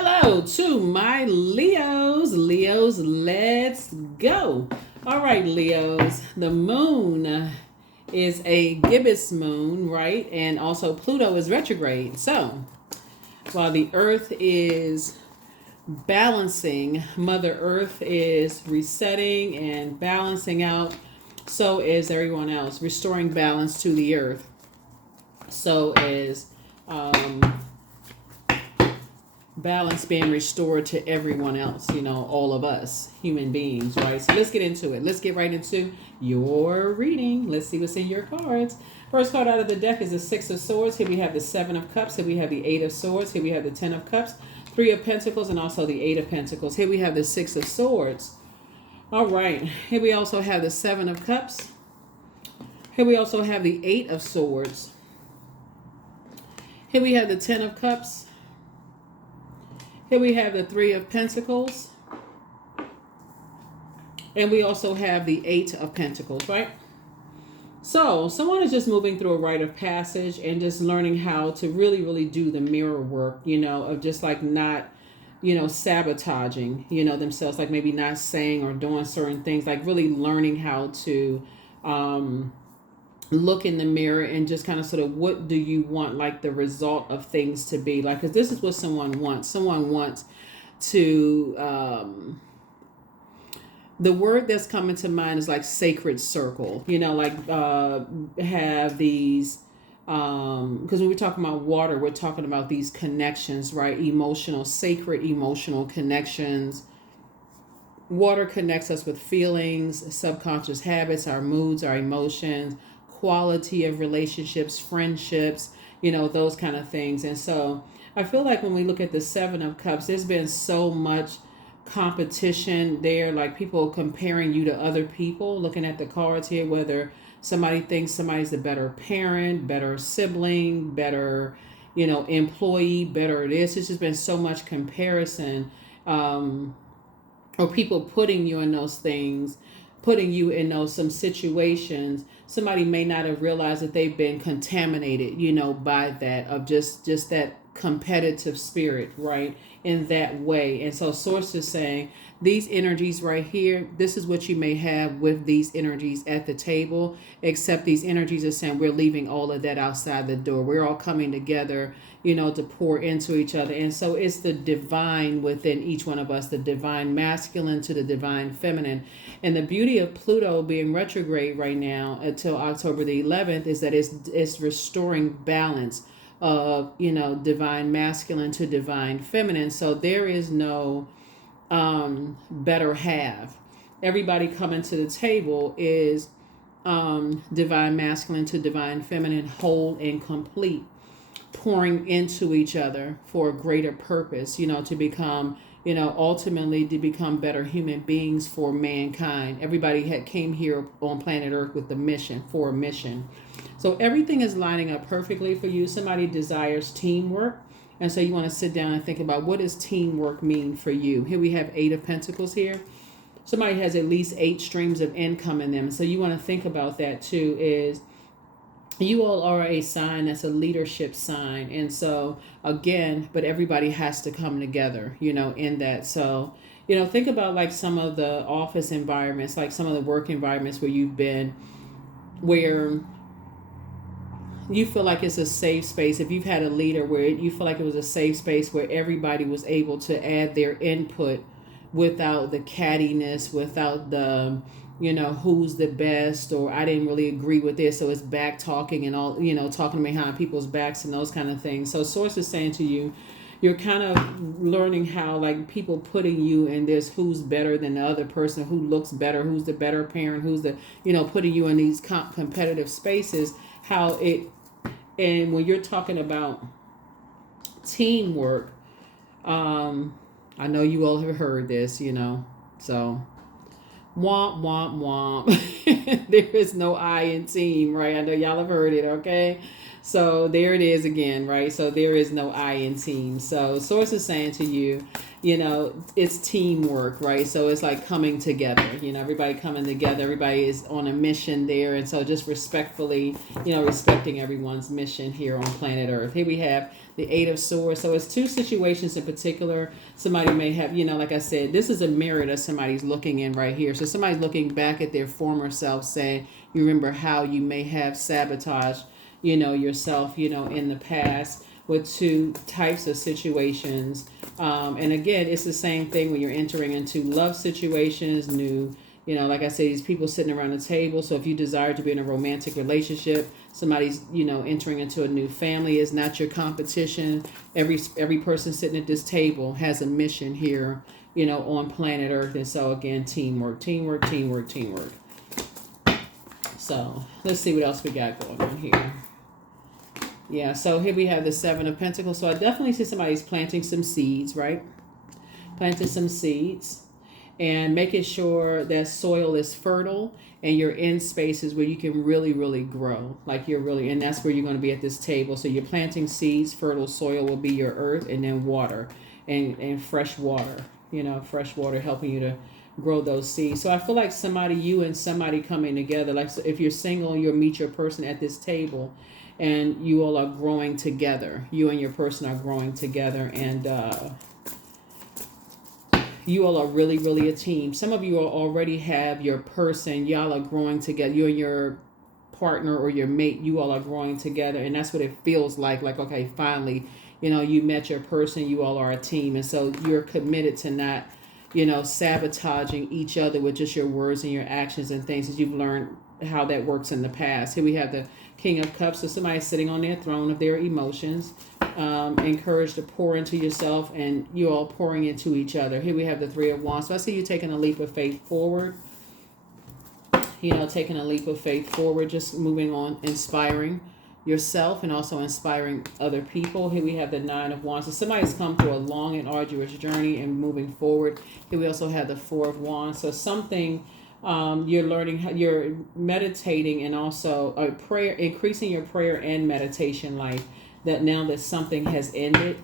Hello to my Leos. Leos, let's go. All right, Leos. The moon is a gibbous moon, right? And also Pluto is retrograde. So while the earth is balancing, Mother Earth is resetting and balancing out. So is everyone else, restoring balance to the earth. So is balance being restored to everyone else, all of us human beings, right? So let's get into it. Let's get right into your reading. Let's see what's in your cards. First card out of the deck is the Six of Swords. Here we have the Seven of Cups. Here we have the Eight of Swords. Here we have the Ten of Cups, Three of Pentacles, and also the Eight of Pentacles. Here we have the Six of Swords. All right. Here we also have the Seven of Cups. Here we also have the Eight of Swords. Here we have the Ten of Cups. Here we have the Three of Pentacles. And we also have the Eight of Pentacles, right? So someone is just moving through a rite of passage and just learning how to really, really do the mirror work, of just like not, sabotaging, themselves, like maybe not saying or doing certain things, like really learning how to look in the mirror and just kind of sort of what do you want like the result of things to be like, because this is what someone wants. Someone wants to the word that's coming to mind is like sacred circle, have these because when we're talking about water, we're talking about these connections, right? Sacred emotional connections. Water connects us with feelings, subconscious habits, our moods, our emotions, quality of relationships, friendships, those kind of things. And so I feel like when we look at the Seven of Cups, there's been so much competition there, like people comparing you to other people, looking at the cards here, whether somebody thinks somebody's the better parent, better sibling, better, employee, better this. It's just been so much comparison, or people putting you in those things, putting you in some situations. Somebody may not have realized that they've been contaminated, by that, of just that competitive spirit, right? In that way. And so Source is saying these energies right here, this is what you may have with these energies at the table, except these energies are saying we're leaving all of that outside the door. We're all coming together, to pour into each other. And so it's the divine within each one of us, the divine masculine to the divine feminine. And the beauty of Pluto being retrograde right now until October the 11th is that it's restoring balance of, divine masculine to divine feminine. So there is no better half. Everybody coming to the table is divine masculine to divine feminine, whole and complete, pouring into each other for a greater purpose, to become, ultimately to become better human beings for mankind. Everybody came here on planet Earth with for a mission. So everything is lining up perfectly for you. Somebody desires teamwork. And so you want to sit down and think about, what does teamwork mean for you? Here we have Eight of Pentacles here. Somebody has at least 8 streams of income in them. So you want to think about that too, is you all are a sign that's a leadership sign. And so again, but everybody has to come together, in that. So, think about like some of the office environments, like some of the work environments where you've been, where you feel like it's a safe space. If you've had a leader where you feel like it was a safe space where everybody was able to add their input without the cattiness, without the, who's the best, or I didn't really agree with this, so it's back talking and all, talking behind people's backs and those kind of things. So Source is saying to you, you're kind of learning how like people putting you in this who's better than the other person, who looks better, who's the better parent, who's the, putting you in these competitive spaces, how it, and when you're talking about teamwork, I know you all have heard this, so womp, womp, womp. There is no I in team, right? I know y'all have heard it, okay? So there it is again, right? So there is no I in team. So Source is saying to you, it's teamwork, right? So it's like coming together, everybody coming together, everybody is on a mission there. And so just respectfully, respecting everyone's mission here on planet Earth. Here we have the Eight of Swords. So it's two situations in particular. Somebody may have, like I said, this is a mirror that somebody's looking in right here. So somebody's looking back at their former self saying, you remember how you may have sabotaged, yourself, in the past with two types of situations. And again, it's the same thing when you're entering into love situations, new, like I say, these people sitting around the table. So if you desire to be in a romantic relationship, somebody's, entering into a new family is not your competition. Every person sitting at this table has a mission here, on planet Earth. And so again, teamwork. So let's see what else we got going on here. Yeah, so here we have the Seven of Pentacles. So I definitely see somebody's planting some seeds, right? Planting some seeds and making sure that soil is fertile and you're in spaces where you can really, really grow. Like and that's where you're going to be at this table. So you're planting seeds, fertile soil will be your earth, and then water and fresh water, fresh water helping you to grow those seeds. So I feel like you and somebody coming together. Like if you're single, you'll meet your person at this table. And you all are growing together. You and your person are growing together. And you all are really, really a team. Some of you already have your person. Y'all are growing together. You and your partner or your mate, you all are growing together. And that's what it feels like. Like, okay, finally, you met your person. You all are a team. And so you're committed to not, sabotaging each other with just your words and your actions and things that you've learned how that works in the past. Here we have the King of Cups. So somebody's sitting on their throne of their emotions, encouraged to pour into yourself, and you all pouring into each other. Here we have the Three of Wands. So I see you taking a leap of faith forward. Taking a leap of faith forward, just moving on, inspiring yourself and also inspiring other people. Here we have the Nine of Wands. So somebody's come through a long and arduous journey and moving forward. Here we also have the Four of Wands. So something you're learning, you're meditating, and also a prayer, increasing your prayer and meditation life, that now that something has ended,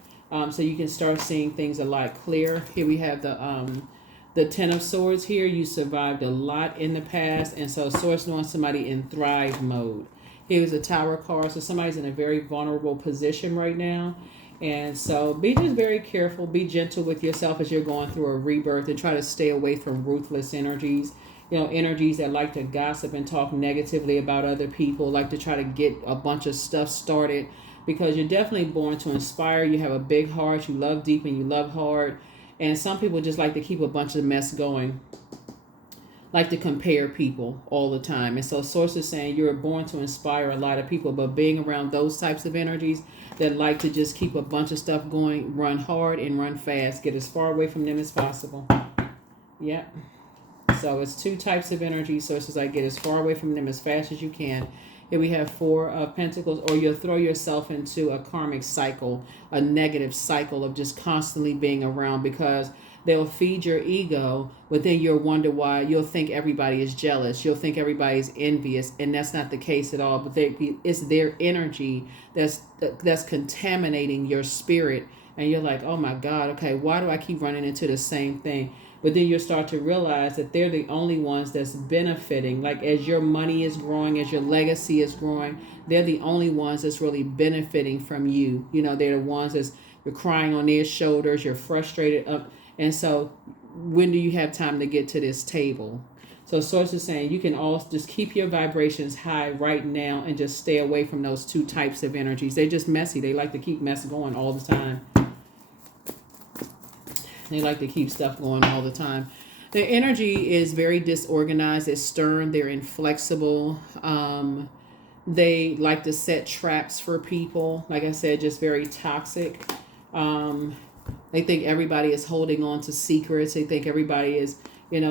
so you can start seeing things a lot clearer. Here we have the Ten of Swords. Here you survived a lot in the past, and so Source wants somebody in thrive mode. Here's a Tower card. So somebody's in a very vulnerable position right now. And so be just very careful. Be gentle with yourself as you're going through a rebirth, and try to stay away from ruthless energies. Energies that like to gossip and talk negatively about other people, like to try to get a bunch of stuff started, because you're definitely born to inspire. You have a big heart. You love deep and you love hard. And some people just like to keep a bunch of mess going, like to compare people all the time. And so Source is saying you're born to inspire a lot of people, but being around those types of energies that like to just keep a bunch of stuff going, run hard and run fast, get as far away from them as possible. Yeah. So it's two types of energy. Sources like get as far away from them as fast as you can. Here we have Four of Pentacles, or you'll throw yourself into a karmic cycle, a negative cycle of just constantly being around, because they'll feed your ego, but then you'll wonder why. You'll think everybody is jealous. You'll think everybody is envious, and that's not the case at all. But it's their energy that's contaminating your spirit, and you're like, oh my God, okay, why do I keep running into the same thing? But then you'll start to realize that they're the only ones that's benefiting. Like as your money is growing, as your legacy is growing, they're the only ones that's really benefiting from you. They're the ones that's you're crying on their shoulders. You're frustrated. And so when do you have time to get to this table? So Source is saying you can all just keep your vibrations high right now and just stay away from those two types of energies. They're just messy. They like to keep mess going all the time. They like to keep stuff going all the time. Their energy is very disorganized. It's stern. They're inflexible. They like to set traps for people. Like I said, just very toxic. They think everybody is holding on to secrets. They think everybody is,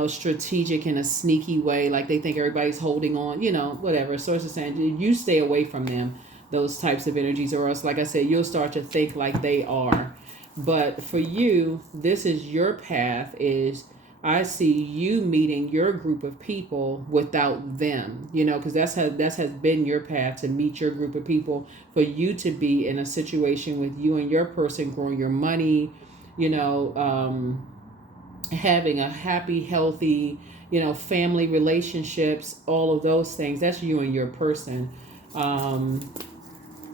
strategic in a sneaky way. Like they think everybody's holding on, whatever. Source is saying you stay away from them, those types of energies, or else, like I said, you'll start to think like they are. But for you, this is your path, is I see you meeting your group of people without them, because that has been your path, to meet your group of people, for you to be in a situation with you and your person growing your money, you know, having a happy, healthy, family relationships, all of those things. That's you and your person.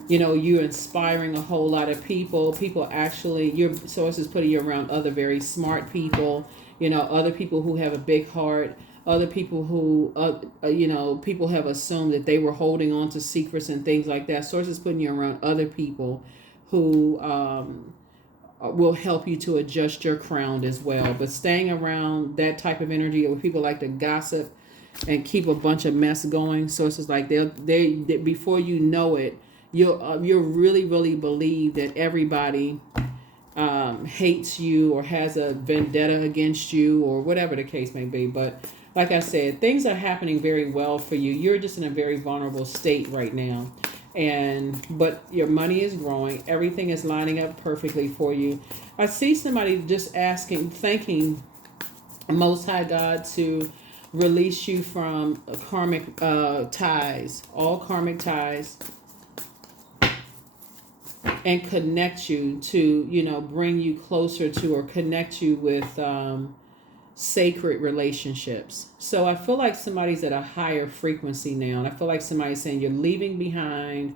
You're inspiring a whole lot of people. People actually, your source is putting you around other very smart people, other people who have a big heart, other people who, people have assumed that they were holding on to secrets and things like that. Source is putting you around other people who will help you to adjust your crown as well. But staying around that type of energy where people like to gossip and keep a bunch of mess going. So it's just like they before you know it, you'll really really believe that everybody hates you or has a vendetta against you or whatever the case may be. But like I said, things are happening very well for you. You're just in a very vulnerable state right now. But your money is growing. Everything is lining up perfectly for you. I see somebody just thanking Most High God to release you from karmic ties, all karmic ties, and connect you to, bring you closer to, or connect you with sacred relationships. So I feel like somebody's at a higher frequency now. And I feel like somebody's saying you're leaving behind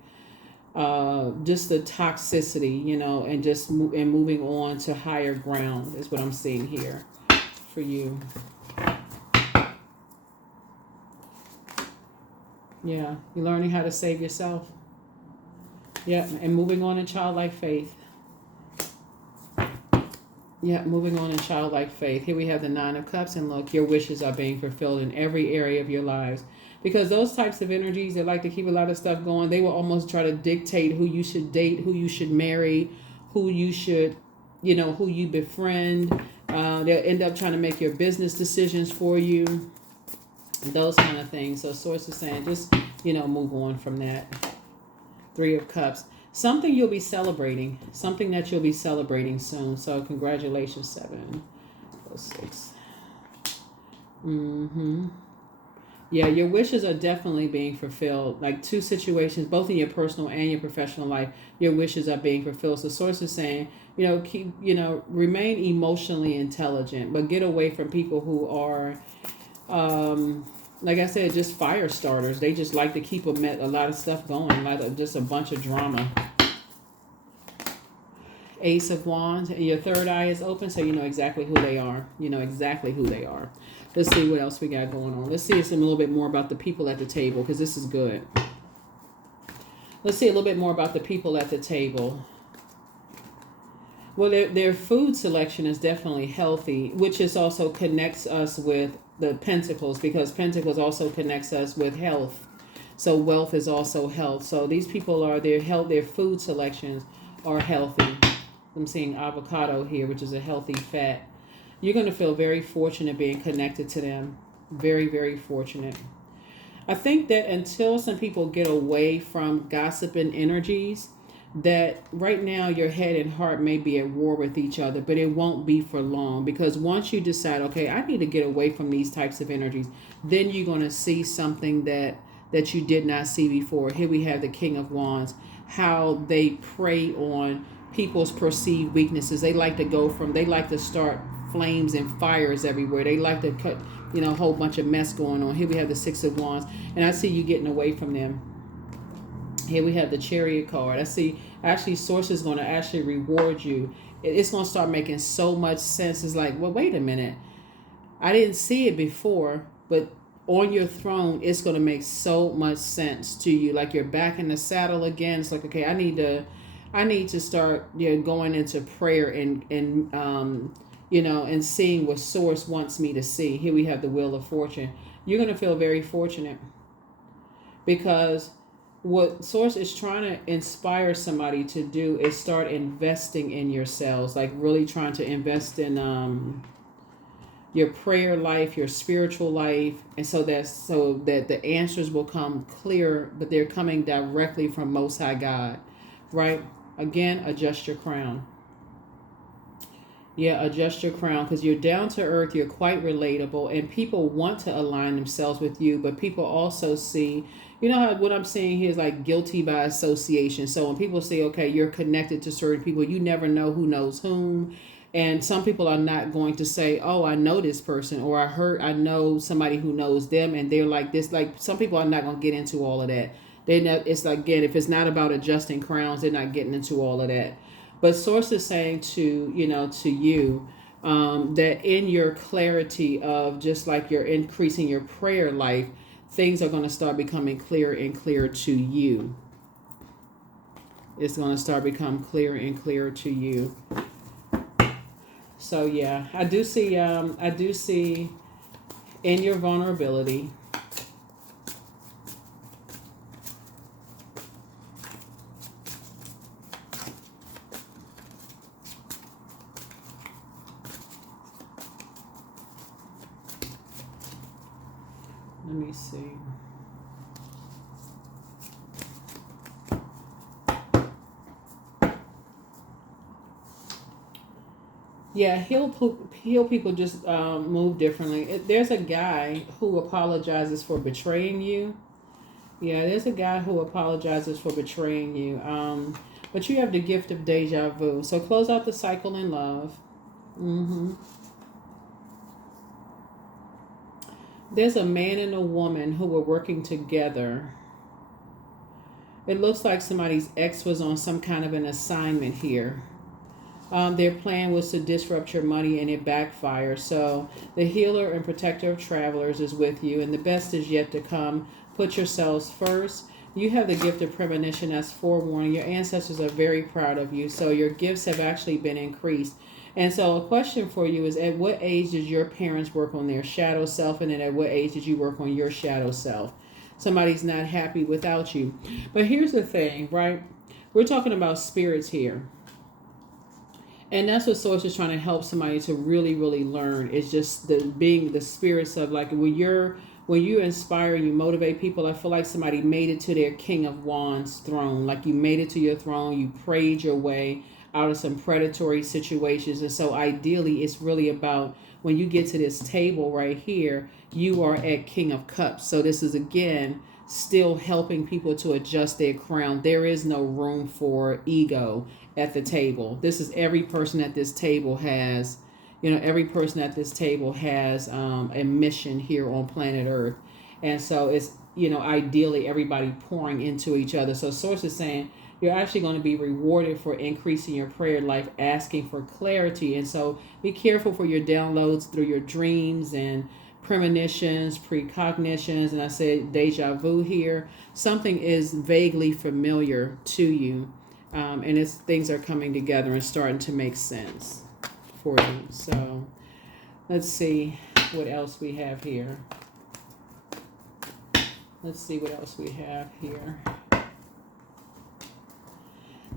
just the toxicity, and just and moving on to higher ground is what I'm seeing here for you. Yeah, you're learning how to save yourself. Yeah, and moving on in childlike faith. Yeah, moving on in childlike faith. Here we have the Nine of Cups, and look, your wishes are being fulfilled in every area of your lives. Because those types of energies, they like to keep a lot of stuff going. They will almost try to dictate who you should date, who you should marry, who you should, who you befriend. They'll end up trying to make your business decisions for you. Those kind of things. So Source is saying just, move on from that. Three of Cups. Something you'll be celebrating. Something that you'll be celebrating soon. So congratulations, 7. 6. Yeah, your wishes are definitely being fulfilled. Like 2 situations, both in your personal and your professional life, your wishes are being fulfilled. So Source is saying, remain emotionally intelligent, but get away from people who are, like I said, just fire starters. They just like to keep a lot of stuff going, just a bunch of drama. Ace of Wands, and your third eye is open, so you know exactly who they are. You know exactly who they are. Let's see what else we got going on. Let's see a little bit more about the people at the table, because this is good. Let's see a little bit more about the people at the table. Well, their food selection is definitely healthy, which is also connects us with the Pentacles, because Pentacles also connects us with health. So wealth is also health. So these people are their food selections are healthy. I'm seeing avocado here, which is a healthy fat. You're going to feel very fortunate being connected to them. Very, very fortunate. I think that until some people get away from gossiping energies, that right now your head and heart may be at war with each other, but it won't be for long, because once you decide, okay, I need to get away from these types of energies, then you're going to see something that you did not see before. Here we have the King of Wands, how they prey on people's perceived weaknesses. They like to start flames and fires everywhere. They like to cut, a whole bunch of mess going on. Here we have the Six of Wands, and I see you getting away from them. Here we have the Chariot card. I see actually Source is going to actually reward you. It's going to start making so much sense. It's like, well, wait a minute. I didn't see it before, but on your throne, it's going to make so much sense to you. Like you're back in the saddle again. It's like, okay, I need to start going into prayer and and seeing what Source wants me to see. Here we have the Wheel of Fortune. You're going to feel very fortunate, because what Source is trying to inspire somebody to do is start investing in yourselves, like really trying to invest in your prayer life, your spiritual life, and so that the answers will come clear, but they're coming directly from Most High God, right? Again, adjust your crown. Yeah, adjust your crown because you're down to earth, you're quite relatable, and people want to align themselves with you, but people also see, you know, how what I'm saying here is like guilty by association. So when people say, okay, you're connected to certain people, you never know who knows whom. And some people are not going to say, oh, I know this person, or I know somebody who knows them, and they're like this. Like some people are not going to get into all of that. They know it's like, again, if it's not about adjusting crowns, they're not getting into all of that. But source is saying to to you that in your clarity of just like you're increasing your prayer life, things are going to start becoming clearer and clearer to you. It's going to start becoming clearer and clearer to you. So yeah, I do see in your vulnerability. Let me see. Yeah, heal people just move differently. There's a guy who apologizes for betraying you. Yeah, there's a guy who apologizes for betraying you. But you have the gift of deja vu. So close out the cycle in love. hmm There's a man and a woman who were working together. It looks like somebody's ex was on some kind of an assignment here. Their plan was to disrupt your money and it backfired. So the healer and protector of travelers is with you, and the best is yet to come. Put yourselves first. You have the gift of premonition as forewarning. Your ancestors are very proud of you. So your gifts have actually been increased. And so a question for you is, at what age did your parents work on their shadow self? And then at what age did you work on your shadow self? Somebody's not happy without you. But here's the thing, right? We're talking about spirits here. And that's what source is trying to help somebody to really really learn. It's just the being the spirits of, like, when you inspire and you motivate people, I feel like somebody made it to their king of wands throne. Like you made it to your throne, you prayed your way out of some predatory situations. And so ideally it's really about, when you get to this table right here, you are at king of cups. So this is again still helping people to adjust their crown. There is no room for ego at the table. This is every person at this table has, every person at this table has a mission here on planet Earth. And so it's, ideally everybody pouring into each other. So source is saying you're actually going to be rewarded for increasing your prayer life, asking for clarity. And so be careful for your downloads through your dreams and premonitions, precognitions, and I said deja vu here. Something is vaguely familiar to you, and it's things are coming together and starting to make sense for you. So let's see what else we have here. Let's see what else we have here.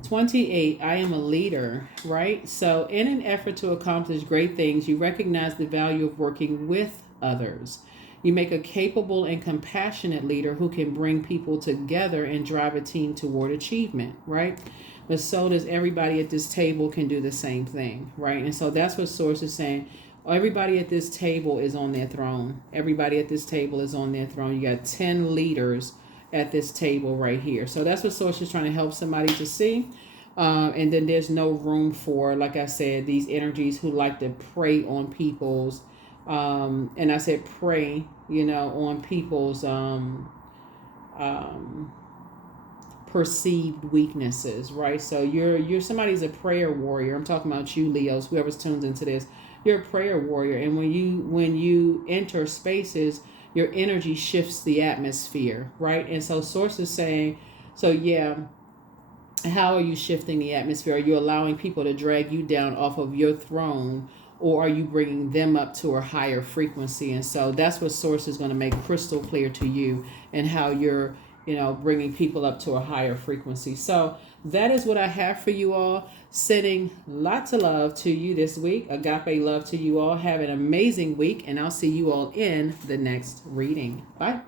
28, I am a leader, right? So in an effort to accomplish great things, you recognize the value of working with others. You make a capable and compassionate leader who can bring people together and drive a team toward achievement, right? But so does everybody at this table can do the same thing, right? And so that's what Source is saying. Everybody at this table is on their throne. Everybody at this table is on their throne. You got 10 leaders at this table right here. So that's what Source is trying to help somebody to see. And then there's no room for, like I said, these energies who like to prey on people's, and I said prey, on people's perceived weaknesses, right? So you're somebody's a prayer warrior. I'm talking about you, Leos, whoever's tuned into this. You're a prayer warrior, and when you enter spaces, your energy shifts the atmosphere, right? And so Source is saying, so yeah, how are you shifting the atmosphere? Are you allowing people to drag you down off of your throne, or are you bringing them up to a higher frequency? And so that's what Source is going to make crystal clear to you, and how you're, bringing people up to a higher frequency. So that is what I have for you all. Sending lots of love to you this week. Agape love to you all. Have an amazing week, and I'll see you all in the next reading. Bye.